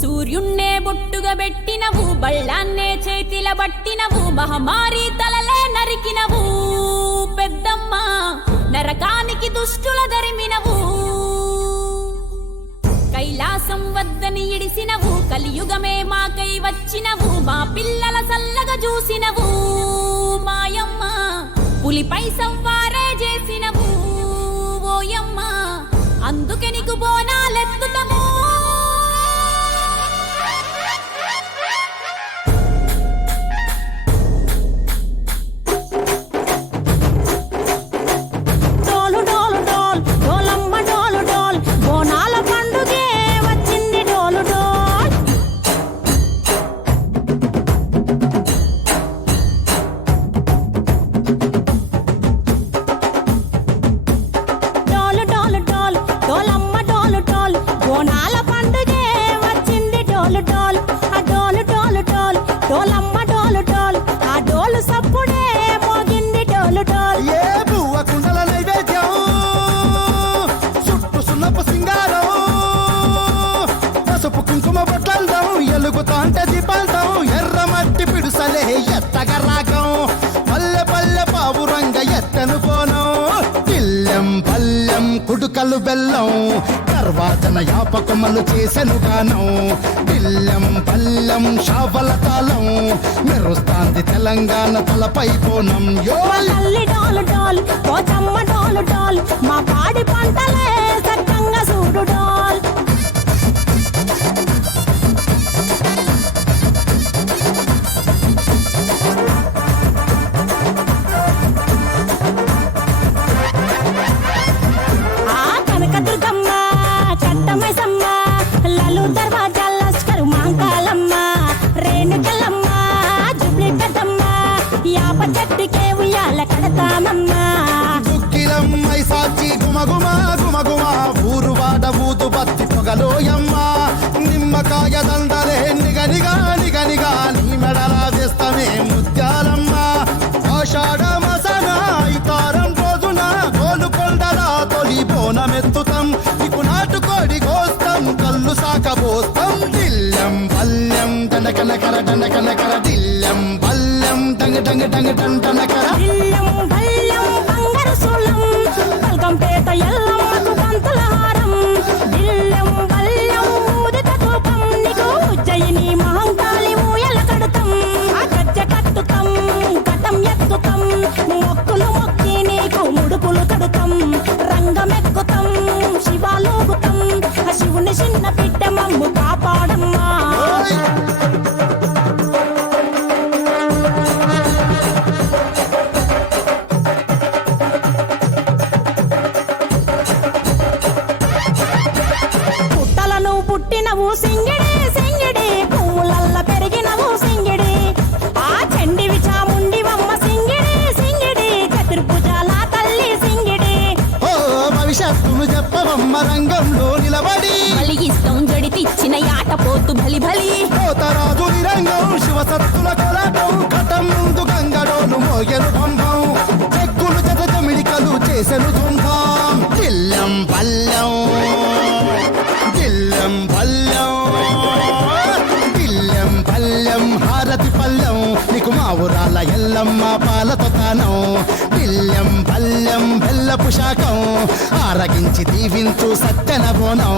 సూర్యున్నే బొట్టుగా పెట్టినవు, బళ్ళాన్నే చేతిల బట్టినవు, మహమారి తలలే నరికినవు పెద్దమ్మ, నరకానికి దుష్టుల దరిమినవు. కైలాసం వద్దని ఇడిసినవు, కలియుగమే మాకై వచ్చినవు, మా పిల్లల సల్లగా చూసినవు మాయమ్మ, పులిపై సవ్వారే చేసినవు ఓయమ్మ, అందుకే నీకు బోనాలెత్తుతము. కుడుకలు బెల్లం తర్వాతన యాపకమలు చేసెను గానం, బిల్లం పల్లెం షావల తాళం మెరుస్తాంది తెలంగాణ తలపై పోనం. మా పాడి పంటలే సక్కంగా చూడు డోల్. దుక్కిలమ్మై సాచి గుమగుమ గుమగుమ ఊరు వాడ ఊదు బత్తి పొగలోయమ్మ, నిమ్మకాయ దండలే నిగనిగా నిగనిగా నీ మెడలా వేస్తమే ముత్యాలమ్మ. ఆషాఢ మసన ఇతారం రోజున గోలుకొండల తొలి బోనమెత్తుతాం, నీకు నాటుకోడి కోస్తాం కళ్ళు సాకబోస్తాం. దిల్లం పల్లెం దండకనకర దండకనకర దిల్లం పల్లెం డంగ డంగ డంగ డండనకర పేట ఎల్లమ్మకు పంతుల హారం, బిల్లం బల్లం ఊదిత ధూపం, నీకు ఉజ్జయిని మహంకాళి ఊయల కడుతాం, గజ్జ కట్టుతాం కటం ఎత్తుతాం, మొక్కులు మొక్కి నీకు ముడుపులు కడుతాం, రంగమెక్కుతాం శివాలోగుతాం, శివుని చిన్న బిడ్డ మమ్ము కాపాడమ్మా. పుట్టినవు సింగిడి సింగిడి, పువ్వులల్ల పెరిగినవు సింగిడి, ఆ చండివి చాముండివమ్మ సింగిడి సింగిడి, చతుర్భుజాల తల్లి సింగిడి. ఓ భవిష్యత్తును చెప్పవమ్మ రంగంలో నిలబడి, బలిగిస్తాం జడితిచ్చిన యాట పోతు బలి బలి, పోతరాజు నిరంగం శివసత్తుల కొలాటం, ఘటం ముందు గంగడోను మోగెను పంపం, చెక్కులు జత జమిడికలు చేసెను తుంభం. దిల్లం పల్లెం దిల్లం పల్లెం దిల్లం పల్లెం హారతి పల్లెం, నీకు మా ఊరాల ఎల్లమ్మ పాలతో తానం, దిల్లం పల్లెం బెల్లపు శాఖం ఆరగించి దీవించు సత్యన బోనం.